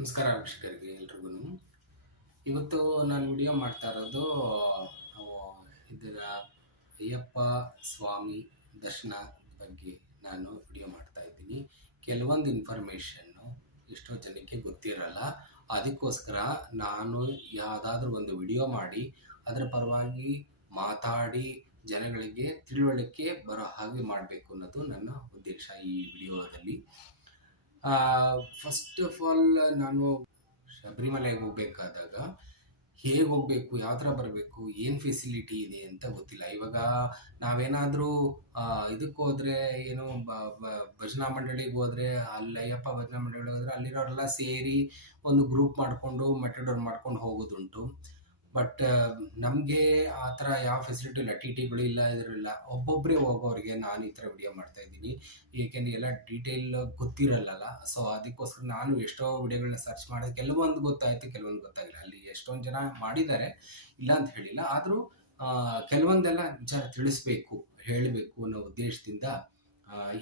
ನಮಸ್ಕಾರ ವೀಕ್ಷಕರಿಗೆ ಎಲ್ರಿಗೂ. ಇವತ್ತು ನಾನು ವಿಡಿಯೋ ಮಾಡ್ತಾ ಇರೋದು ನಾವು ಇದರ ಅಯ್ಯಪ್ಪ ಸ್ವಾಮಿ ದರ್ಶನ ಬಗ್ಗೆ ನಾನು ವಿಡಿಯೋ ಮಾಡ್ತಾ ಇದ್ದೀನಿ. ಕೆಲವೊಂದು ಇನ್ಫಾರ್ಮೇಷನ್ನು ಎಷ್ಟೋ ಜನಕ್ಕೆ ಗೊತ್ತಿರಲ್ಲ. ಅದಕ್ಕೋಸ್ಕರ ನಾನು ಯಾವುದಾದ್ರೂ ಒಂದು ವಿಡಿಯೋ ಮಾಡಿ ಅದರ ಪರವಾಗಿ ಮಾತಾಡಿ ಜನಗಳಿಗೆ ತಿಳುವಳಿಕೆ ಬರೋ ಹಾಗೆ ಮಾಡಬೇಕು ಅನ್ನೋದು ನನ್ನ ಉದ್ದೇಶ ಈ ವಿಡಿಯೋದಲ್ಲಿ. ಫಸ್ಟ್ ಆಫ್ ಆಲ್, ನಾನು ಶಬರಿಮಲೆಗೆ ಹೋಗ್ಬೇಕಾದಾಗ ಹೇಗೆ ಹೋಗಬೇಕು, ಯಾವ ಥರ ಬರಬೇಕು, ಏನು ಫೆಸಿಲಿಟಿ ಇದೆ ಅಂತ ಗೊತ್ತಿಲ್ಲ. ಇವಾಗ ನಾವೇನಾದರೂ ಇದಕ್ಕೆ ಹೋದರೆ, ಏನು ಭಜನಾ ಮಂಡಳಿಗೆ ಹೋದರೆ, ಅಲ್ಲಿ ಅಯ್ಯಪ್ಪ ಭಜನಾ ಮಂಡಳಿಗೆ ಹೋದರೆ ಅಲ್ಲಿರೋರೆಲ್ಲ ಸೇರಿ ಒಂದು ಗ್ರೂಪ್ ಮಾಡಿಕೊಂಡು ಮೆಟಡೋರ್ ಮಾಡ್ಕೊಂಡು ಹೋಗೋದುಂಟು. ಬಟ್ ನಮಗೆ ಆ ಥರ ಯಾವ ಫೆಸಿಲಿಟಿ ಇಲ್ಲ, ಟಿ ಟಿಗಳು ಇಲ್ಲ, ಇದರಿಲ್ಲ. ಒಬ್ಬೊಬ್ಬರೇ ಹೋಗೋರಿಗೆ ನಾನು ಈ ಥರ ವಿಡಿಯೋ ಮಾಡ್ತಾ ಇದ್ದೀನಿ. ಏಕೆಂದರೆ ಎಲ್ಲ ಡೀಟೇಲ್ ಗೊತ್ತಿರಲ್ಲ. ಸೊ ಅದಕ್ಕೋಸ್ಕರ ನಾನು ಎಷ್ಟೋ ವಿಡಿಯೋಗಳನ್ನ ಸರ್ಚ್ ಮಾಡಿದೆ. ಕೆಲವೊಂದು ಗೊತ್ತಾಯಿತು, ಕೆಲವೊಂದು ಗೊತ್ತಾಗಿಲ್ಲ. ಅಲ್ಲಿ ಎಷ್ಟೊಂದು ಜನ ಮಾಡಿದ್ದಾರೆ, ಇಲ್ಲ ಅಂತ ಹೇಳಿಲ್ಲ. ಆದರೂ ಕೆಲವೊಂದೆಲ್ಲ ವಿಚಾರ ತಿಳಿಸ್ಬೇಕು, ಹೇಳಬೇಕು ಅನ್ನೋ ಉದ್ದೇಶದಿಂದ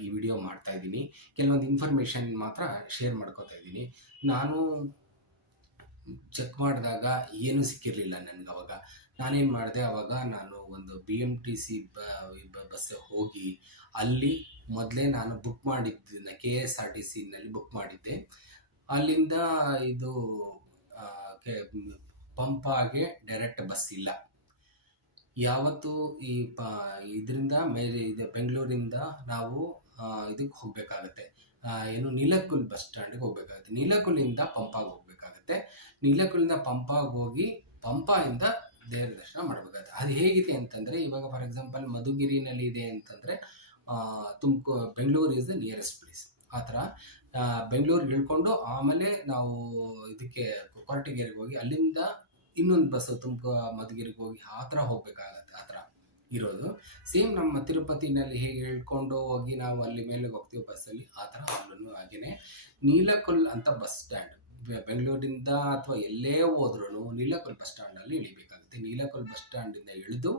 ಈ ವಿಡಿಯೋ ಮಾಡ್ತಾ ಇದ್ದೀನಿ. ಕೆಲವೊಂದು ಇನ್ಫಾರ್ಮೇಷನ್ ಮಾತ್ರ ಶೇರ್ ಮಾಡ್ಕೋತಾ ಇದ್ದೀನಿ. ನಾನು ಚೆಕ್ ಮಾಡಿದಾಗ ಏನೂ ಸಿಕ್ಕಿರಲಿಲ್ಲ ನನಗೆ. ಅವಾಗ ನಾನೇನು ಮಾಡಿದೆ, ಅವಾಗ ನಾನು ಒಂದು BMTC ಬಸ್ಸಿಗೆ ಹೋಗಿ ಅಲ್ಲಿ ಮೊದಲೇ ನಾನು ಬುಕ್ ಮಾಡಿದ್ದನ್ನು KSRTCನಲ್ಲಿ ಬುಕ್ ಮಾಡಿದ್ದೆ. ಅಲ್ಲಿಂದ ಇದು ಪಂಪಾಗೆ ಡೈರೆಕ್ಟ್ ಬಸ್ ಇಲ್ಲ. ಯಾವತ್ತು ಇದರಿಂದ ಮೇಲೆ ಇದು ಬೆಂಗಳೂರಿಂದ ನಾವು ಇದಕ್ಕೆ ಹೋಗಬೇಕಾಗತ್ತೆ, ಏನು ನೀಲಕ್ಕಲ್ ಬಸ್ ಸ್ಟ್ಯಾಂಡಿಗೆ ಹೋಗ್ಬೇಕಾಗುತ್ತೆ. ನೀಲಕ್ಕಲಿಂದ ಪಂಪಾಗೆ ಹೋಗ್ಬೇಕಾಗತ್ತೆ. ನೀಲಕ್ಕಲಿಂದ ಪಂಪಾಗೆ ಹೋಗಿ ಪಂಪಾಯಿಂದ ದೇವರ ದರ್ಶನ ಮಾಡಬೇಕಾಗುತ್ತೆ. ಅದು ಹೇಗಿದೆ ಅಂತಂದರೆ, ಇವಾಗ ಫಾರ್ ಎಕ್ಸಾಂಪಲ್ ಮಧುಗಿರಿನಲ್ಲಿ ಇದೆ ಅಂತಂದರೆ Bengaluru is the nearest place. ಆ ಥರ ಬೆಂಗಳೂರಿಗೆ ಇಳ್ಕೊಂಡು ಆಮೇಲೆ ನಾವು ಇದಕ್ಕೆ ಕೊರಟಗೆರೆಗೆ ಹೋಗಿ ಅಲ್ಲಿಂದ ಇನ್ನೊಂದು ಬಸ್ಸು ಮಧುಗಿರಿಗೆ ಹೋಗಿ ಆ ಥರ ಹೋಗ್ಬೇಕಾಗತ್ತೆ. ಆ ಥರ ಇರೋದು. ಸೇಮ್ ನಮ್ಮ ತಿರುಪತಿನಲ್ಲಿ ಹೇಗೆ ಹೇಳ್ಕೊಂಡು ಹೋಗಿ ನಾವು ಅಲ್ಲಿ ಮೇಲೆ ಹೋಗ್ತೀವಿ ಬಸ್ಸಲ್ಲಿ, ಆ ಥರ ಅಲ್ಲೂ ಹಾಗೆಯೇ ನೀಲಕಲ್ ಅಂತ ಬಸ್ ಸ್ಟ್ಯಾಂಡ್. ಬೆಂಗಳೂರಿಂದ ಅಥವಾ ಎಲ್ಲೇ ಹೋದ್ರೂ ನೀಲಕಲ್ ಬಸ್ ಸ್ಟ್ಯಾಂಡಲ್ಲಿ ಇಳಿಬೇಕಾಗುತ್ತೆ. ನೀಲಕಲ್ ಬಸ್ ಸ್ಟ್ಯಾಂಡಿಂದ ಇಳಿದು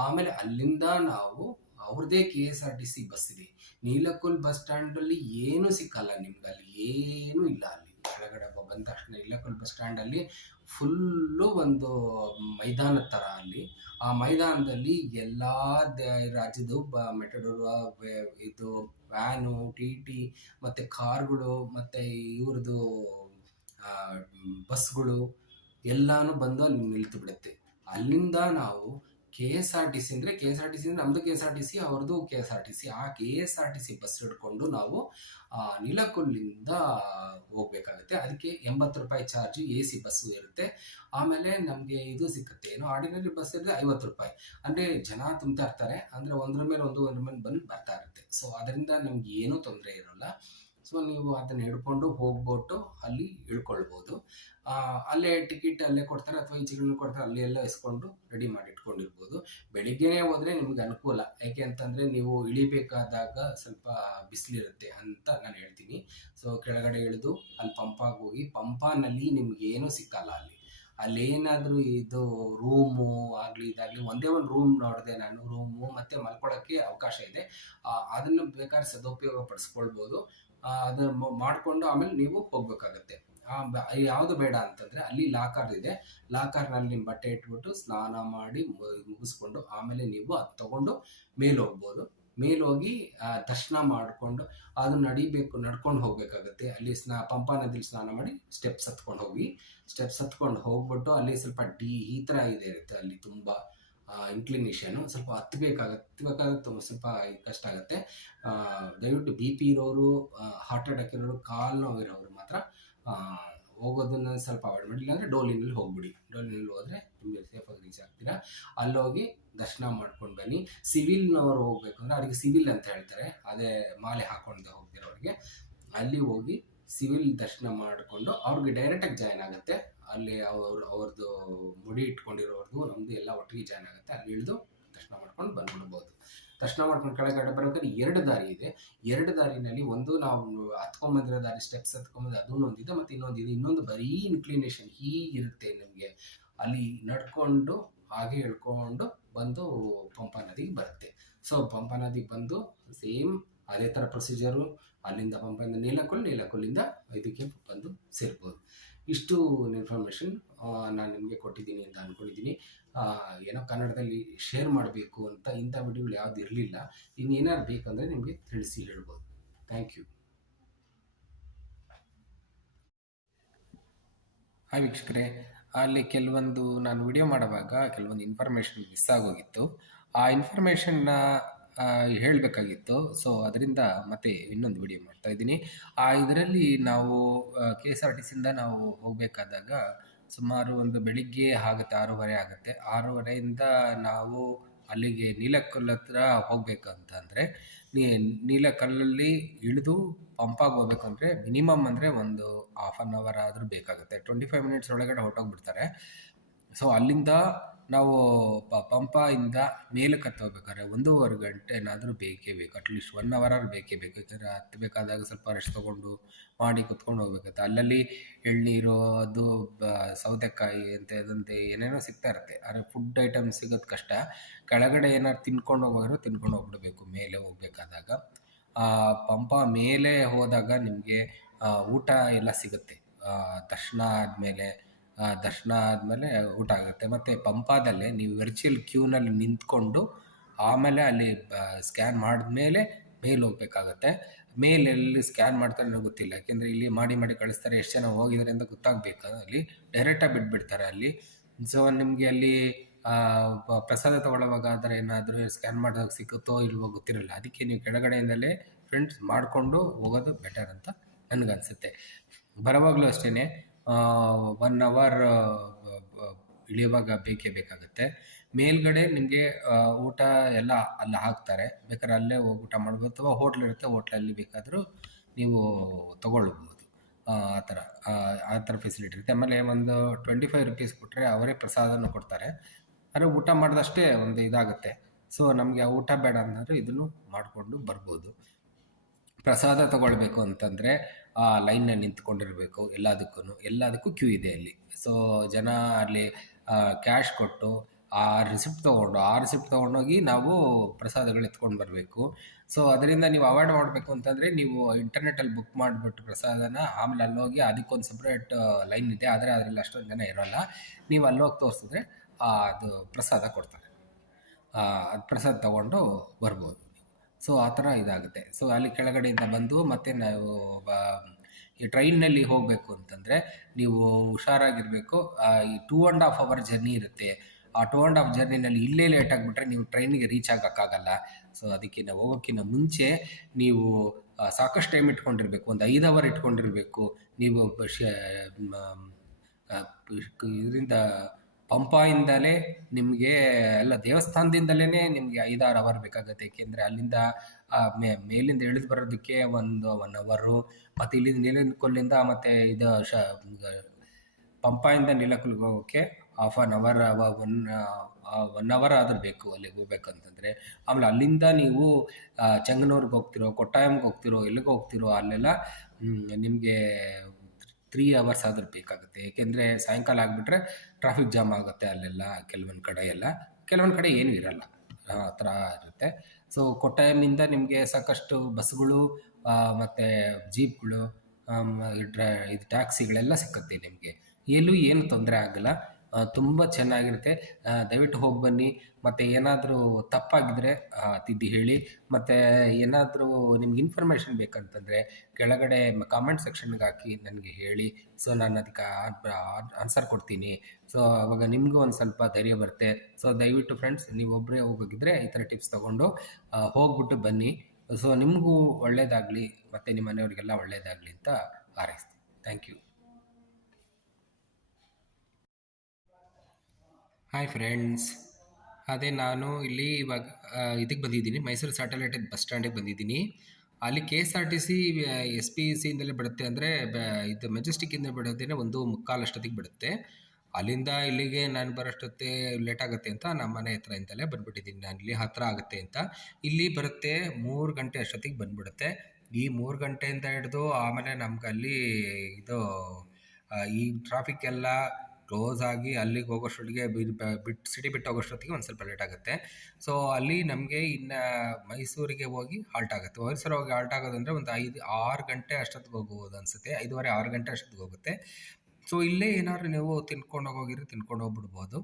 ಆಮೇಲೆ ಅಲ್ಲಿಂದ ನಾವು ಅವ್ರದ್ದೇ KSRTC ಬಸ್ ಇದೆ. ನೀಲಕಲ್ ಬಸ್ ಸ್ಟ್ಯಾಂಡಲ್ಲಿ ಏನೂ ಸಿಕ್ಕಲ್ಲ ನಿಮ್ಗೆ, ಅಲ್ಲಿ ಏನೂ ಇಲ್ಲ. ಅಲ್ಲಿ ಕೆಳಗಡೆ ಬಂದ ತಕ್ಷಣ ನೀಲಕಲ್ ಬಸ್ ಸ್ಟ್ಯಾಂಡಲ್ಲಿ ಫುಲ್ಲು ಒಂದು ಮೈದಾನದ ಥರ. ಅಲ್ಲಿ ಆ ಮೈದಾನದಲ್ಲಿ ಎಲ್ಲ ರಾಜ್ಯದ ಮೆಟಡೋರು, ಇದು ವ್ಯಾನು, TT ಮತ್ತು ಕಾರ್ಗಳು ಮತ್ತು ಇವ್ರದ್ದು ಬಸ್ಗಳು ಎಲ್ಲನೂ ಬಂದು ಅಲ್ಲಿ ನಿಲ್ತು ಬಿಡುತ್ತೆ. ಅಲ್ಲಿಂದ ನಾವು KSRTC ಅಂದರೆ ನಮ್ಮದು KSRTC, ಅವ್ರದ್ದು KSRTC. ಆ KSRTC ಬಸ್ ಹಿಡ್ಕೊಂಡು ನಾವು ನೀಲಕಲ್ಲಿಂದ ಹೋಗಬೇಕಾಗುತ್ತೆ. ಅದಕ್ಕೆ 80 ರೂಪಾಯಿ ಚಾರ್ಜ್. AC ಬಸ್ಸು ಇರುತ್ತೆ. ಆಮೇಲೆ ನಮಗೆ ಇದು ಸಿಕ್ಕುತ್ತೆ, ಏನು ಆರ್ಡಿನರಿ ಬಸ್ ಇರುತ್ತೆ 50 ರೂಪಾಯಿ. ಅಂದರೆ ಜನ ತುಂಬ್ತಾ ಇರ್ತಾರೆ, ಅಂದರೆ ಒಂದ್ರ ಮೇಲೆ ಬಂದು ಬರ್ತಾ ಇರುತ್ತೆ. ಸೊ ಅದರಿಂದ ನಮ್ಗೆ ಏನೂ ತೊಂದರೆ ಇರೋಲ್ಲ. ಸೊ ನೀವು ಅದನ್ನು ಹಿಡ್ಕೊಂಡು ಹೋಗ್ಬಿಟ್ಟು ಅಲ್ಲಿ ಇಳ್ಕೊಳ್ಬೋದು. ಅಲ್ಲೇ ಟಿಕೆಟ್ ಅಲ್ಲೇ ಕೊಡ್ತಾರೆ, ಅಥವಾ ಈಚೆಗಳನ್ನು ಕೊಡ್ತಾರೆ, ಅಲ್ಲಿ ಎಲ್ಲ ಇಸ್ಕೊಂಡು ರೆಡಿ ಮಾಡಿ ಇಟ್ಕೊಂಡಿರ್ಬೋದು. ಬೆಳಿಗ್ಗೆನೇ ಹೋದರೆ ನಿಮ್ಗೆ ಅನುಕೂಲ. ಯಾಕೆ ಅಂತಂದರೆ ನೀವು ಇಳಿಬೇಕಾದಾಗ ಸ್ವಲ್ಪ ಬಿಸಿಲಿರುತ್ತೆ ಅಂತ ನಾನು ಹೇಳ್ತೀನಿ. ಸೊ ಕೆಳಗಡೆ ಇಳಿದು ಅಲ್ಲಿ ಪಂಪಾಗಿ ಹೋಗಿ, ಪಂಪಾನಲ್ಲಿ ನಿಮ್ಗೇನೂ ಸಿಕ್ಕಲ್ಲ. ಅಲ್ಲೇನಾದರೂ ಇದು ರೂಮು ಆಗಲಿ ಇದಾಗಲಿ, ಒಂದೇ ಒಂದು ರೂಮ್ ನೋಡಿದೆ ನಾನು. ರೂಮು ಮತ್ತು ಮಲ್ಕೊಳ್ಳೋಕ್ಕೆ ಅವಕಾಶ ಇದೆ. ಅದನ್ನು ಬೇಕಾದ್ರೆ ಸದುಪಯೋಗ ಪಡಿಸ್ಕೊಳ್ಬೋದು. ಅದನ್ನು ಮಾಡಿಕೊಂಡು ಆಮೇಲೆ ನೀವು ಹೋಗಬೇಕಾಗತ್ತೆ. ಯಾವುದು ಬೇಡ ಅಂತಂದರೆ ಅಲ್ಲಿ ಲಾಕರ್ ಇದೆ. ಲಾಕರ್ನಲ್ಲಿ ನಿಮ್ಮ ಬಟ್ಟೆ ಇಟ್ಬಿಟ್ಟು ಸ್ನಾನ ಮಾಡಿ ಮುಗಿಸ್ಕೊಂಡು ಆಮೇಲೆ ನೀವು ಅದು ತೊಗೊಂಡು ಮೇಲೆ ಹೋಗ್ಬೋದು. ಮೇಲೋಗಿ ದರ್ಶನ ಮಾಡಿಕೊಂಡು ಅದು ನಡ್ಕೊಂಡು ಹೋಗಬೇಕಾಗತ್ತೆ. ಅಲ್ಲಿ ಪಂಪಾ ನದಿಲಿ ಸ್ನಾನ ಮಾಡಿ ಸ್ಟೆಪ್ಸ್ ಹತ್ಕೊಂಡು ಹೋಗ್ಬಿಟ್ಟು ಅಲ್ಲಿ ಸ್ವಲ್ಪ ಈ ಥರ ಇರುತ್ತೆ. ಅಲ್ಲಿ ತುಂಬ ಇನ್ಕ್ಲಿನೇಷನು, ಸ್ವಲ್ಪ ಹತ್ತಬೇಕಾಗುತ್ತೆ. ಸ್ವಲ್ಪ ಕಷ್ಟ ಆಗುತ್ತೆ. ದಯವಿಟ್ಟು BP ಇರೋರು, ಹಾರ್ಟ್ ಅಟ್ಯಾಕ್ ಇರೋರು, ಕಾಲು ನೋವಿರೋರು ಮಾತ್ರ ಹೋಗೋದನ್ನು ಸ್ವಲ್ಪ ಅವಾಯ್ಡ್ ಮಾಡಿ. ಇಲ್ಲಾಂದರೆ ಡೋಲಿನಲ್ಲಿ ಹೋಗ್ಬಿಡಿ. ಡೋಲಿನಲ್ಲಿ ಹೋದರೆ ನಿಮಗೆ ಸೇಫಾಗಿ ರೀಚ್ ಆಗ್ತೀರಾ. ಅಲ್ಲೋಗಿ ದರ್ಶನ ಮಾಡ್ಕೊಂಡು ಬನ್ನಿ. ಸಿವಿಲ್ನವರು ಹೋಗ್ಬೇಕು ಅಂದರೆ ಅವ್ರಿಗೆ ಸಿವಿಲ್ ಅಂತ ಹೇಳ್ತಾರೆ, ಅದೇ ಮಾಲೆ ಹಾಕೊಂಡು ಹೋಗ್ತಿರೋರಿಗೆ. ಅಲ್ಲಿ ಹೋಗಿ ಸಿವಿಲ್ ದರ್ಶನ ಮಾಡಿಕೊಂಡು ಅವ್ರಿಗೆ ಡೈರೆಕ್ಟಾಗಿ ಜಾಯ್ನ್ ಆಗುತ್ತೆ. ಅಲ್ಲಿ ಅವ್ರದ್ದು ಮುಡಿ ಇಟ್ಕೊಂಡಿರೋರ್ದು ನಮ್ಮದು ಎಲ್ಲ ಒಟ್ಟಿಗೆ ಜಾಯ್ನ್ ಆಗುತ್ತೆ. ಅಲ್ಲಿ ಇಳಿದು ದರ್ಶನ ಮಾಡ್ಕೊಂಡು ಬಂದ್ಬಿಡ್ಬೋದು. ದರ್ಶನ ಮಾಡ್ಕೊಂಡು ಕೆಳಗಡೆ ಬರೋದ್ರೆ 2 ದಾರಿ ಇದೆ. 2 ದಾರಿನಲ್ಲಿ ಒಂದು ನಾವು ಹತ್ಕೊಂಡ್ಬಂದಿರೋ ದಾರಿ, ಸ್ಟೆಪ್ಸ್ ಹತ್ಕೊಂಡ್ಬಂದು ಅದನ್ನೊಂದಿದೆ, ಮತ್ತು ಇನ್ನೊಂದು ಬರೀ ಇನ್ಕ್ಲಿನೇಷನ್ ಹೀಗಿರುತ್ತೆ ನಿಮಗೆ. ಅಲ್ಲಿ ನಡ್ಕೊಂಡು ಹಾಗೆ ಇಳ್ಕೊಂಡು ಬಂದು ಪಂಪಾ ನದಿಗೆ ಬರುತ್ತೆ. ಸೊ ಪಂಪಾ ನದಿಗೆ ಬಂದು ಸೇಮ್ ಅದೇ ಥರ ಪ್ರೊಸೀಜರು ಅಲ್ಲಿಂದ ಪಂಪದಿಂದ ನೀಲಕಲ್ಲಿಂದ ಇದಕ್ಕೆ ಬಂದು ಸೇರ್ಬೋದು. ಇಷ್ಟು ಇನ್ಫಾರ್ಮೇಷನ್ ನಾನು ನಿಮಗೆ ಕೊಟ್ಟಿದ್ದೀನಿ ಅಂತ ಅಂದ್ಕೊಂಡಿದ್ದೀನಿ. ಏನೋ ಕನ್ನಡದಲ್ಲಿ ಶೇರ್ ಮಾಡಬೇಕು ಅಂತ ಇಂಥ ವಿಡಿಯೋಗಳು ಯಾವುದು ಇರಲಿಲ್ಲ. ಇನ್ನೇನಾದ್ರು ಬೇಕಂದರೆ ನಿಮಗೆ ತಿಳಿಸಿ ಹೇಳ್ಬೋದು. Thank you. ಹಾಯ್ ವೀಕ್ಷಕರೇ, ಅಲ್ಲಿ ಕೆಲವೊಂದು ನಾನು ವಿಡಿಯೋ ಮಾಡುವಾಗ ಕೆಲವೊಂದು ಇನ್ಫಾರ್ಮೇಷನ್ ಮಿಸ್ ಆಗೋಗಿತ್ತು. ಆ ಇನ್ಫಾರ್ಮೇಷನ್ನ ಹೇಳಬೇಕಾಗಿತ್ತು. ಸೊ ಅದರಿಂದ ಮತ್ತೆ ಇನ್ನೊಂದು ವಿಡಿಯೋ ಮಾಡ್ತಾ ಇದ್ದೀನಿ. ಇದರಲ್ಲಿ ನಾವು KSRTCಯಿಂದ ನಾವು ಹೋಗಬೇಕಾದಾಗ ಸುಮಾರು ಒಂದು ಬೆಳಿಗ್ಗೆ ಆಗುತ್ತೆ 6:30 ಆಗುತ್ತೆ. 6:30ಯಿಂದ ನಾವು ಅಲ್ಲಿಗೆ ನೀಲಕಲ್ ಹತ್ರ ಹೋಗ್ಬೇಕಂತಂದರೆ ನೀಲಕಲ್ಲಲ್ಲಿ ಇಳಿದು ಪಂಪಾಗಿ ಹೋಗ್ಬೇಕು ಅಂದರೆ ಮಿನಿಮಮ್ ಅಂದರೆ ಒಂದು ಹಾಫ್ ಆನ್ ಅವರ್ ಆದರೂ ಬೇಕಾಗುತ್ತೆ. 25 ಮಿನಿಟ್ಸ್ ಒಳಗಡೆ ಹೊರಟೋಗ್ಬಿಡ್ತಾರೆ. ಸೊ ಅಲ್ಲಿಂದ ನಾವು ಪಂಪಾಯಿಂದ ಮೇಲಕ್ಕೆ ಹತ್ತೋಗ್ಬೇಕಾದ್ರೆ 1.5 ಗಂಟೆನಾದರೂ ಬೇಕೇ ಬೇಕು. ಅಟ್ಲೀಸ್ಟ್ 1 ಅವರ್ ಬೇಕೇ ಬೇಕು. ಯಾಕಂದರೆ ಹತ್ತಬೇಕಾದಾಗ ಸ್ವಲ್ಪ ರೆಸ್ಟ್ ತೊಗೊಂಡು ಮಾಡಿ ಕುತ್ಕೊಂಡು ಹೋಗ್ಬೇಕಾಗುತ್ತೆ. ಅಲ್ಲಲ್ಲಿ ಎಳ್ನೀರು, ಅದು ಸೌತೆಕಾಯಿ ಅಂತೆ ಏನೇನೋ ಸಿಗ್ತಾ ಇರುತ್ತೆ. ಆದರೆ ಫುಡ್ ಐಟಮ್ ಸಿಗೋದು ಕಷ್ಟ. ಕೆಳಗಡೆ ಏನಾದ್ರು ತಿನ್ಕೊಂಡು ಹೋಗ್ಬಿಡಬೇಕು ಮೇಲೆ ಹೋಗ್ಬೇಕಾದಾಗ. ಪಂಪ ಮೇಲೆ ಹೋದಾಗ ನಿಮಗೆ ಊಟ ಎಲ್ಲ ಸಿಗುತ್ತೆ. ದರ್ಶನ ಆದಮೇಲೆ ಊಟ ಆಗುತ್ತೆ. ಮತ್ತು ಪಂಪಾದಲ್ಲೇ ನೀವು ವರ್ಚುವಲ್ ಕ್ಯೂನಲ್ಲಿ ನಿಂತ್ಕೊಂಡು ಆಮೇಲೆ ಅಲ್ಲಿ ಸ್ಕ್ಯಾನ್ ಮಾಡಿದ್ಮೇಲೆ ಮೇಲೆ ಹೋಗ್ಬೇಕಾಗತ್ತೆ. ಮೇಲೆಲ್ಲಿ ಸ್ಕ್ಯಾನ್ ಮಾಡ್ತಾರೆ ಅನ್ನೋ ಗೊತ್ತಿಲ್ಲ. ಯಾಕೆಂದರೆ ಇಲ್ಲಿ ಮಾಡಿ ಕಳಿಸ್ತಾರೆ. ಎಷ್ಟು ಜನ ಹೋಗಿದ್ದಾರೆ ಅಂತ ಗೊತ್ತಾಗಬೇಕು. ಅಲ್ಲಿ ಡೈರೆಕ್ಟಾಗಿ ಬಿಟ್ಬಿಡ್ತಾರೆ ಅಲ್ಲಿ. ಸೊ ನಿಮಗೆ ಅಲ್ಲಿ ಪ್ರಸಾದ ತೊಗೊಳ್ಳೋವಾಗ ಆ ಥರ ಏನಾದರೂ ಸ್ಕ್ಯಾನ್ ಮಾಡಿದಾಗ ಸಿಗುತ್ತೋ ಇಲ್ವೋ ಗೊತ್ತಿರಲ್ಲ. ಅದಕ್ಕೆ ನೀವು ಕೆಳಗಡೆಯಿಂದಲೇ ಫ್ರೆಂಡ್ಸ್ ಮಾಡಿಕೊಂಡು ಹೋಗೋದು ಬೆಟರ್ ಅಂತ ನನಗನ್ಸುತ್ತೆ. ಬರೋವಾಗಲೂ ಅಷ್ಟೇ 1 ಅವರ್ ಇಳಿಯುವಾಗ ಬೇಕೇ ಬೇಕಾಗುತ್ತೆ. ಮೇಲ್ಗಡೆ ನಿಮಗೆ ಊಟ ಎಲ್ಲ ಅಲ್ಲಿ ಹಾಕ್ತಾರೆ. ಬೇಕಾದ್ರೆ ಅಲ್ಲೇ ಹೋಗಿ ಊಟ ಮಾಡ್ಬೋದು ಅಥವಾ ಹೋಟ್ಲಿರುತ್ತೆ, ಹೋಟ್ಲಲ್ಲಿ ಬೇಕಾದರೂ ನೀವು ತೊಗೊಳ್ಬೋದು. ಆ ಥರ ಫೆಸಿಲಿಟಿ ಇರುತ್ತೆ. ಆಮೇಲೆ ಒಂದು 25 ರೂಪೀಸ್ ಕೊಟ್ಟರೆ ಅವರೇ ಪ್ರಸಾದನ ಕೊಡ್ತಾರೆ. ಆದರೆ ಊಟ ಮಾಡಿದಷ್ಟೇ ಒಂದು ಇದಾಗುತ್ತೆ. ಸೊ ನಮಗೆ ಆ ಊಟ ಬೇಡ ಅನ್ನೋರು ಇದನ್ನು ಮಾಡಿಕೊಂಡು ಬರ್ಬೋದು. ಪ್ರಸಾದ ತೊಗೊಳ್ಬೇಕು ಅಂತಂದರೆ ಲೈನಲ್ಲಿ ನಿಂತ್ಕೊಂಡಿರಬೇಕು. ಎಲ್ಲದಕ್ಕೂ ಕ್ಯೂ ಇದೆ ಅಲ್ಲಿ. ಸೊ ಜನ ಅಲ್ಲಿ ಕ್ಯಾಶ್ ಕೊಟ್ಟು ಆ ರಿಸಿಪ್ಟ್ ತೊಗೊಂಡೋಗಿ ನಾವು ಪ್ರಸಾದಗಳು ಎತ್ಕೊಂಡು ಬರಬೇಕು. ಸೊ ಅದರಿಂದ ನೀವು ಅವಾಯ್ಡ್ ಮಾಡಬೇಕು ಅಂತಂದರೆ ನೀವು ಇಂಟರ್ನೆಟಲ್ಲಿ ಬುಕ್ ಮಾಡಿಬಿಟ್ಟು ಪ್ರಸಾದನ ಆಮೇಲೆ ಅಲ್ಲೋಗಿ ಅದಕ್ಕೊಂದು ಸಪ್ರೇಟ್ ಲೈನ್ ಇದೆ. ಆದರೆ ಅದರಲ್ಲಿ ಅಷ್ಟೊಂದು ಜನ ಇರೋಲ್ಲ. ನೀವು ಅಲ್ಲೋಗಿ ತೋರಿಸಿದ್ರೆ ಅದು ಪ್ರಸಾದ ಕೊಡ್ತಾರೆ. ಅದು ಪ್ರಸಾದ ತೊಗೊಂಡು ಬರ್ಬೋದು. ಸೊ ಆ ಥರ ಇದಾಗುತ್ತೆ. ಸೊ ಅಲ್ಲಿ ಕೆಳಗಡೆಯಿಂದ ಬಂದು ಮತ್ತೆ ನಾವು ಈ ಟ್ರೈನ್ನಲ್ಲಿ ಹೋಗಬೇಕು ಅಂತಂದರೆ ನೀವು ಹುಷಾರಾಗಿರಬೇಕು. ಈ 2.5 ಅವರ್ ಜರ್ನಿ ಇರುತ್ತೆ. ಆ 2.5 ಜರ್ನಿನಲ್ಲಿ ಇಲ್ಲೇ ಲೇಟ್ ಆಗಿಬಿಟ್ರೆ ನೀವು ಟ್ರೈನಿಗೆ ರೀಚ್ ಆಗೋಕ್ಕಾಗಲ್ಲ. ಸೊ ಅದಕ್ಕೆ ನಾವು ಹೋಗೋಕ್ಕಿಂತ ಮುಂಚೆ ನೀವು ಸಾಕಷ್ಟು ಟೈಮ್ ಇಟ್ಕೊಂಡಿರಬೇಕು. ಒಂದು 5 ಅವರ್ ಇಟ್ಕೊಂಡಿರಬೇಕು. ನೀವು ಇದರಿಂದ ಪಂಪಾಯಿಂದಲೇ ನಿಮಗೆ ಎಲ್ಲ ದೇವಸ್ಥಾನದಿಂದಲೇ ನಿಮಗೆ 5-6 ಅವರ್ ಬೇಕಾಗುತ್ತೆ. ಏಕೆಂದರೆ ಅಲ್ಲಿಂದ ಮೇಲಿಂದ ಇಳಿದು ಬರೋದಕ್ಕೆ 1 ಅವರು, ಮತ್ತು ಇಲ್ಲಿಂದ ನೀಲಕಲ್ಲಿಂದ ಮತ್ತು ಪಂಪಾಯಿಂದ ನೀಲಕಲ್ಗೆ ಹೋಗೋಕ್ಕೆ ಹಾಫ್ ಆನ್ ಅವರ್ 1 ಅವರ್ ಆದರೂ ಬೇಕು ಅಲ್ಲಿಗೆ ಹೋಗ್ಬೇಕಂತಂದರೆ. ಆಮೇಲೆ ಅಲ್ಲಿಂದ ನೀವು ಚೆಂಗನೂರಿಗೆ ಹೋಗ್ತಿರೋ, ಕೊಟ್ಟಾಯಮ್ಗೆ ಹೋಗ್ತಿರೋ, ಎಲ್ಲಿಗೆ ಹೋಗ್ತಿರೋ ಅಲ್ಲೆಲ್ಲ ನಿಮಗೆ 3 ಅವರ್ಸ್ ಆದರೂ ಬೇಕಾಗುತ್ತೆ. ಏಕೆಂದರೆ ಸಾಯಂಕಾಲ ಆಗಿಬಿಟ್ರೆ ಟ್ರಾಫಿಕ್ ಜಾಮ್ ಆಗುತ್ತೆ ಅಲ್ಲೆಲ್ಲ. ಕೆಲವೊಂದು ಕಡೆ ಏನೂ ಇರಲ್ಲ, ಆ ಥರ ಇರುತ್ತೆ. ಸೊ ಕೊಟ್ಟಾಯಮ್ಮಿಂದ ನಿಮಗೆ ಸಾಕಷ್ಟು ಬಸ್ಗಳು ಮತ್ತು ಜೀಪ್ಗಳು, ಇದು ಟ್ಯಾಕ್ಸಿಗಳೆಲ್ಲ ಸಿಕ್ಕುತ್ತೆ ನಿಮಗೆ. ಏನು ತೊಂದರೆ ಆಗಲ್ಲ. ತುಂಬ ಚೆನ್ನಾಗಿರುತ್ತೆ. ದಯವಿಟ್ಟು ಹೋಗಿ ಬನ್ನಿ. ಮತ್ತು ಏನಾದರೂ ತಪ್ಪಾಗಿದ್ದರೆ ತಿದ್ದಿ ಹೇಳಿ. ಮತ್ತು ಏನಾದರೂ ನಿಮ್ಗೆ ಇನ್ಫಾರ್ಮೇಷನ್ ಬೇಕಂತಂದರೆ ಕೆಳಗಡೆ ಕಾಮೆಂಟ್ ಸೆಕ್ಷನ್ಗೆ ಹಾಕಿ ನನಗೆ ಹೇಳಿ. ಸೊ ನಾನು ಅದಕ್ಕೆ ಆನ್ಸರ್ ಕೊಡ್ತೀನಿ. ಸೊ ಆವಾಗ ನಿಮಗೂ ಒಂದು ಸ್ವಲ್ಪ ಧೈರ್ಯ ಬರುತ್ತೆ. ಸೊ ದಯವಿಟ್ಟು ಫ್ರೆಂಡ್ಸ್, ನೀವು ಒಬ್ಬರೇ ಹೋಗೋಗಿದ್ರೆ ಈ ಥರ ಟಿಪ್ಸ್ ತೊಗೊಂಡು ಹೋಗ್ಬಿಟ್ಟು ಬನ್ನಿ. ಸೊ ನಿಮಗೂ ಒಳ್ಳೆಯದಾಗಲಿ ಮತ್ತು ನಿಮ್ಮ ಮನೆಯವರಿಗೆಲ್ಲ ಒಳ್ಳೆಯದಾಗಲಿ ಅಂತ ಹಾರೈಸ್ತೀನಿ. Thank you. ಹಾಯ್ ಫ್ರೆಂಡ್ಸ್, ಅದೇ ನಾನು ಇಲ್ಲಿ ಇವಾಗ ಇದಕ್ಕೆ ಬಂದಿದ್ದೀನಿ, ಮೈಸೂರು ಸ್ಯಾಟಲೈಟ್ ಬಸ್ ಸ್ಟ್ಯಾಂಡಿಗೆ ಬಂದಿದ್ದೀನಿ. ಅಲ್ಲಿ KSRTC SPCಯಿಂದಲೇ ಬಿಡುತ್ತೆ. ಅಂದರೆ ಇದು ಮೆಜೆಸ್ಟಿಕ್ಕಿಂದ ಬಿಡೋದೇನೆ 1:45 ಅಷ್ಟೊತ್ತಿಗೆ ಬಿಡುತ್ತೆ. ಅಲ್ಲಿಂದ ಇಲ್ಲಿಗೆ ನಾನು ಬರೋಷ್ಟೊತ್ತೆ ಲೇಟ್ ಆಗುತ್ತೆ ಅಂತ ನಮ್ಮ ಮನೆ ಹತ್ರದಿಂದಲೇ ಬಂದುಬಿಟ್ಟಿದ್ದೀನಿ. ನಾನು ಇಲ್ಲಿ ಹತ್ತಿರ ಆಗುತ್ತೆ ಅಂತ. ಇಲ್ಲಿ ಬರುತ್ತೆ 3 ಗಂಟೆ ಅಷ್ಟೊತ್ತಿಗೆ ಬಂದುಬಿಡುತ್ತೆ. ಈ 3 ಗಂಟೆಯಿಂದ ಹಿಡಿದು ಆಮೇಲೆ ನಮ್ಗೆ ಅಲ್ಲಿ ಇದು ಈ ಟ್ರಾಫಿಕ್ ಎಲ್ಲ ಕ್ಲೋಸ್ ಆಗಿ ಅಲ್ಲಿಗೆ ಹೋಗೋಷ್ಟೊತ್ತಿಗೆ ಸಿಟಿ ಬಿಟ್ಟು ಹೋಗೋಷ್ಟೊತ್ತಿಗೆ ಒಂದು ಸ್ವಲ್ಪ ಲೇಟ್ ಆಗುತ್ತೆ. ಸೊ ಅಲ್ಲಿ ನಮಗೆ ಇನ್ನು ಮೈಸೂರಿಗೆ ಹೋಗಿ ಹಾಲ್ಟ್ ಆಗುತ್ತೆ. ಮೈಸೂರಿಗೆ ಹೋಗಿ ಹಾಲ್ಟ್ ಆಗೋದಂದರೆ ಒಂದು 6 ಗಂಟೆ ಅಷ್ಟೊತ್ತಿಗೆ ಹೋಗ್ಬೋದು ಅನಿಸುತ್ತೆ. 5:30 6 ಗಂಟೆ ಅಷ್ಟೊತ್ತಿಗೆ ಹೋಗುತ್ತೆ. ಸೊ ಇಲ್ಲೇ ಏನಾದ್ರು ನೀವು ತಿನ್ಕೊಂಡು ಹೋಗಿದ್ರೆ ತಿನ್ಕೊಂಡು ಹೋಗ್ಬಿಡ್ಬೋದು.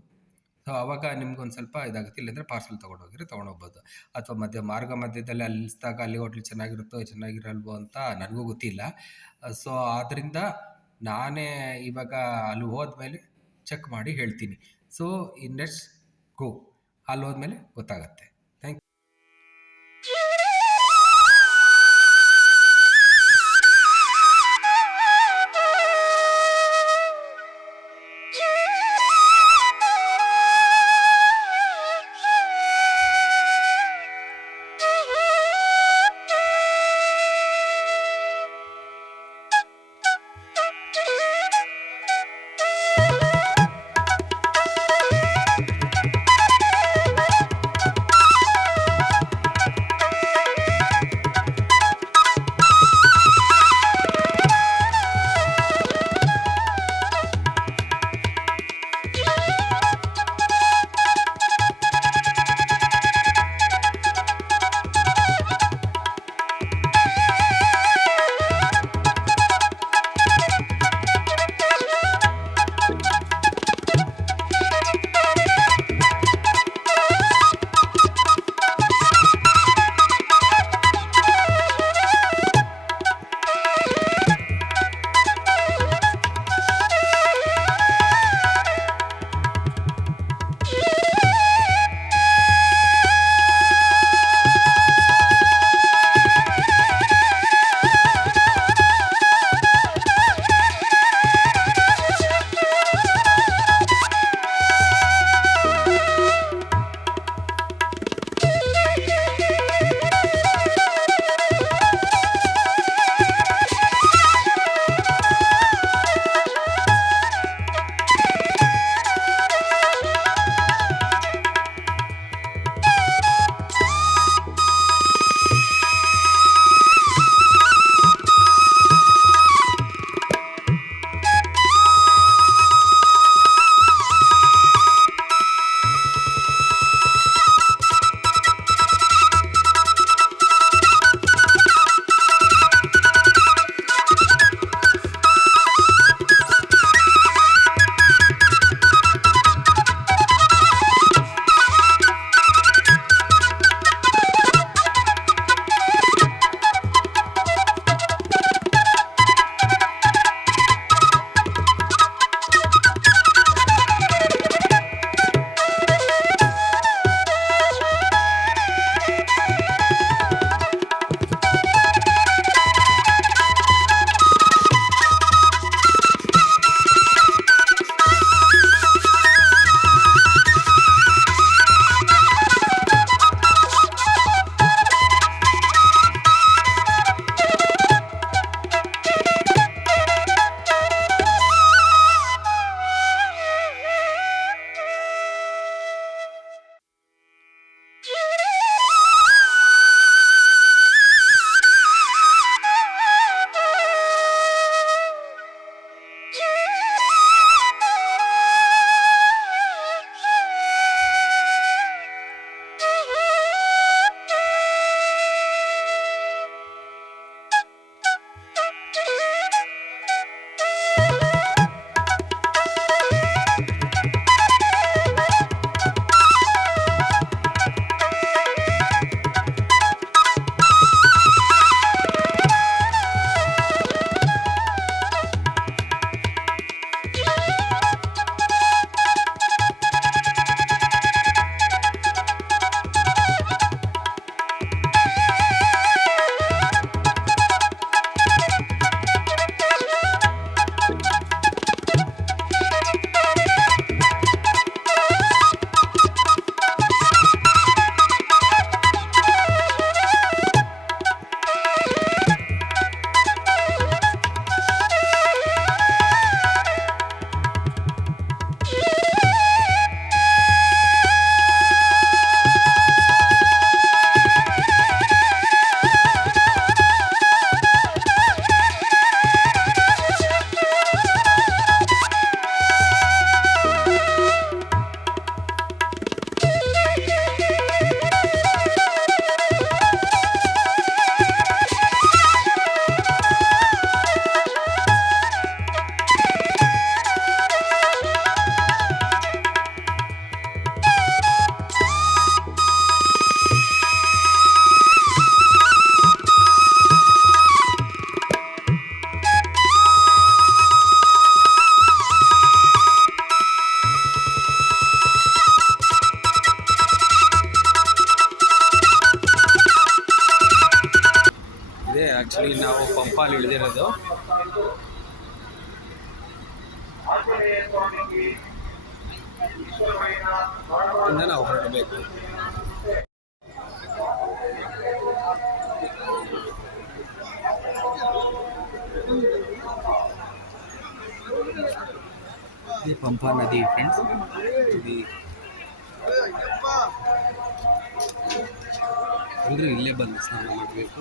ಸೊ ಅವಾಗ ನಿಮ್ಗೊಂದು ಸ್ವಲ್ಪ ಇದಾಗುತ್ತೆ. ಇಲ್ಲಾಂದರೆ ಪಾರ್ಸೆಲ್ ತೊಗೊಂಡೋಗಿದ್ರೆ ತೊಗೊಂಡೋಗ್ಬೋದು. ಅಥವಾ ಮಧ್ಯದಲ್ಲಿ ಅಲ್ಲಿ ನಿಲ್ಲಿಸಿದಾಗ ಅಲ್ಲಿ ಹೋಟ್ಲ್ ಚೆನ್ನಾಗಿರುತ್ತೋ ಚೆನ್ನಾಗಿರಲ್ವೋ ಅಂತ ನನಗೂ ಗೊತ್ತಿಲ್ಲ. ಸೊ ಆದ್ದರಿಂದ ನಾನೇ ಇವಾಗ ಅಲ್ಲಿ ಹೋದ್ಮೇಲೆ ಚೆಕ್ ಮಾಡಿ ಹೇಳ್ತೀನಿ. So let's go. ಅಲ್ಲಿ ಹೋದ್ಮೇಲೆ ಗೊತ್ತಾಗತ್ತೆ. ಥ್ಯಾಂಕ್ ಪಂಪಾಲ್ ಇಳಿದಿರೋದು. ಇಂದ ನಾವು ಹೊರಡಬೇಕು. ये पंपा नदी फ्रेंड्स, ಎಲ್ಲರೂ ಇಲ್ಲೇ ಬಂದು ಸ್ನಾನ ಮಾಡಬೇಕು.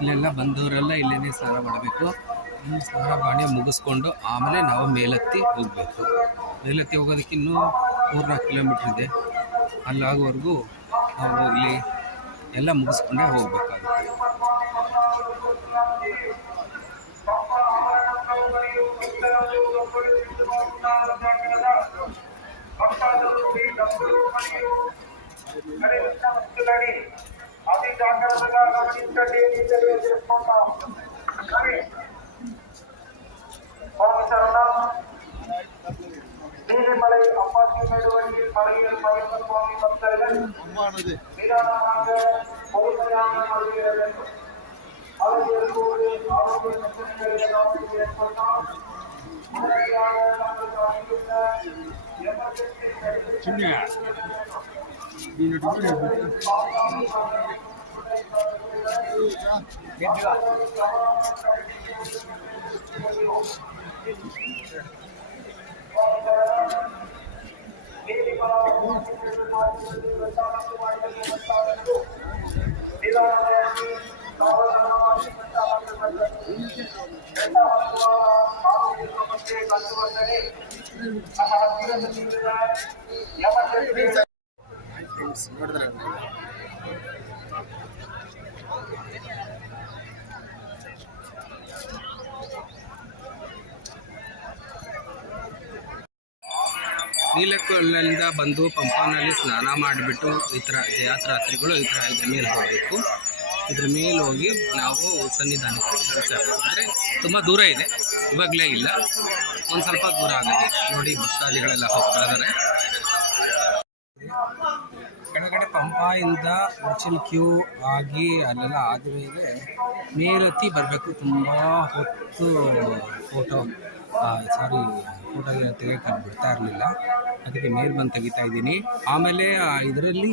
ಇಲ್ಲೆಲ್ಲ ಬಂದವರೆಲ್ಲ ಇಲ್ಲೇ ಸ್ನಾನ ಮಾಡಬೇಕು. ಇಲ್ಲಿ ಸ್ನಾನ ಮಾಡಿ ಮುಗಿಸ್ಕೊಂಡು ಆಮೇಲೆ ನಾವು ಮೇಲತ್ತಿ ಹೋಗಬೇಕು. ಮೇಲತ್ತಿ ಹೋಗೋದಕ್ಕೆ ಇನ್ನೂ 3-4 ಕಿಲೋಮೀಟ್ರ್ ಇದೆ. ಅಲ್ಲಾಗೋವರೆಗೂ ನಾವು ಇಲ್ಲಿ ಎಲ್ಲ ಮುಗಿಸ್ಕೊಂಡೇ ಹೋಗಬೇಕಾಗುತ್ತೆ. நீலிமலை அப்பாச்சி மேடுவழி பழகியல் பழக்க சுவாமி பக்தர்கள் நிதானமாக பொறுமையாக வருகிற வேண்டும். அவர்களுக்கு ஆரோக்கிய பிரச்சனைகளை ஏற்பட்டால் உடனடியாக தங்களுக்கு அளித்துள்ள ನೀಲಕಲ್ಲಿಂದ ಬಂದು ಪಂಪಾನಲ್ಲಿ ಸ್ನಾನ ಮಾಡಿಬಿಟ್ಟು ಈ ಥರ ಯಾತ್ರಾರ್ಥಿಗಳು ಈ ಥರ ಇದ್ರ ಮೇಲೆ ಹೋಗಬೇಕು. ಇದ್ರ ಮೇಲೆ ಹೋಗಿ ನಾವು ಸನ್ನಿಧಾನಕ್ಕೆ ಅಂದರೆ ತುಂಬ ದೂರ ಇದೆ, ಇವಾಗಲೇ ಇಲ್ಲ, ಒಂದು ಸ್ವಲ್ಪ ದೂರ ಆಗುತ್ತೆ. ನೋಡಿ ಭಕ್ತಾದಿಗಳೆಲ್ಲ ಹೋಗ್ತಾ ಇದ್ದಾರೆ. ಕೆಳಗಡೆ ಪಂಪಾಯಿಂದ ವರ್ಚುವಲ್ ಕ್ಯೂ ಆಗಿ ಅಲ್ಲೆಲ್ಲ ಆದಮೇಲೆ ಮೇಲತ್ತಿ ಬರಬೇಕು. ತುಂಬ ಹೊತ್ತು ಫೋಟೋ ತೆಗಿಯೋಕೆ ಬಿಡ್ತಾ ಇರಲಿಲ್ಲ, ಅದಕ್ಕೆ ಮೇಲೆ ಬಂದು ತೆಗಿತಾ ಇದ್ದೀನಿ. ಆಮೇಲೆ ಇದರಲ್ಲಿ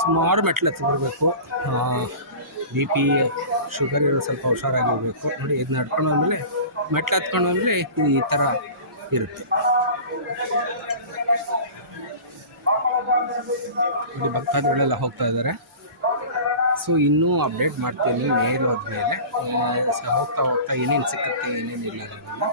ಸುಮಾರು ಮೆಟ್ಲು ಹತ್ತಿ ಬರಬೇಕು. BP ಶುಗರ್ ಇರೋ ಸ್ವಲ್ಪ ಹುಷಾರಾಗಿರಬೇಕು. ನೋಡಿ ಇದು ನಡ್ಕೊಂಡು ಆದಮೇಲೆ ಮೆಟ್ಲು ಹತ್ಕೊಂಡು ಆದಮೇಲೆ ಈ ಥರ ಇರುತ್ತೆ. ನೋಡಿ ಭಕ್ತಾದಿಗಳೆಲ್ಲ ಹೋಗ್ತಾ ಇದ್ದಾರೆ. ಸೊ ಇನ್ನೂ ಅಪ್ಡೇಟ್ ಮಾಡ್ತೀನಿ ಮೇಲೆ ಹೋದ್ಮೇಲೆ. ಹೋಗ್ತಾ ಹೋಗ್ತಾ ಏನೇನು ಸಿಕ್ಕುತ್ತೆ ಏನೇನಿಲ್ಲ ಅನ್ನೋದನ್ನು.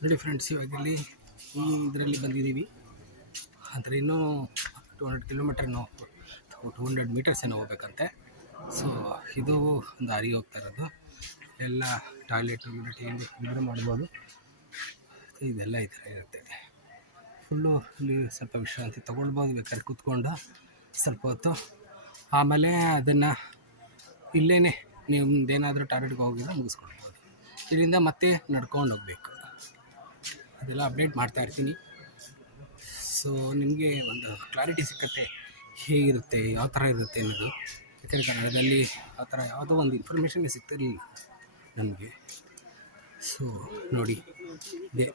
ನೋಡಿ ಫ್ರೆಂಡ್ಸ್, ಇವಾಗ ಇಲ್ಲಿ ಈ ಇದರಲ್ಲಿ ಬಂದಿದ್ದೀವಿ. ಅಂದರೆ ಇನ್ನೂ 200 ಕಿಲೋಮೀಟರ್ 200 ಮೀಟರ್ಸ್ ಏನೋ ಹೋಗ್ಬೇಕಂತೆ. ಸೊ ಇದು ದಾರಿ ಹೋಗ್ತಾ ಇರೋದು. ಎಲ್ಲ ಟಾಯ್ಲೆಟು ಗಿಡ ಮಾಡ್ಬೋದು. ಇದೆಲ್ಲ ಈ ಥರ ಇರುತ್ತೆ. ಫುಲ್ಲು ಇಲ್ಲಿ ಸ್ವಲ್ಪ ವಿಶ್ರಾಂತಿ ತೊಗೊಳ್ಬೋದು, ಬೇಕಾದ್ರೆ ಕೂತ್ಕೊಂಡು ಸ್ವಲ್ಪ ಹೊತ್ತು. ಆಮೇಲೆ ಅದನ್ನು ಇಲ್ಲೇ ನೀವು ಮುಂದೇನಾದರೂ ಟಾಯ್ಲೆಟ್ಗೆ ಹೋಗಿದ್ರೆ ಮುಗಿಸ್ಕೊಳ್ಬೋದು. ಇಲ್ಲಿಂದ ಮತ್ತೆ ನಡ್ಕೊಂಡು ಹೋಗಬೇಕು. ಅದೆಲ್ಲ ಅಪ್ಡೇಟ್ ಮಾಡ್ತಾಯಿರ್ತೀನಿ. ಸೊ ನಿಮಗೆ ಒಂದು ಕ್ಲಾರಿಟಿ ಸಿಕ್ಕತ್ತೆ ಹೇಗಿರುತ್ತೆ, ಯಾವ ಥರ ಇರುತ್ತೆ ಅನ್ನೋದು. ಯಾಕಂದರೆ ಕನ್ನಡದಲ್ಲಿ ಆ ಥರ ಯಾವುದೋ ಒಂದು ಇನ್ಫಾರ್ಮೇಷನ್ನೇ ಸಿಗ್ತಿರಲಿಲ್ಲ ನಮಗೆ. ಸೊ ನೋಡಿ, ಇದೇ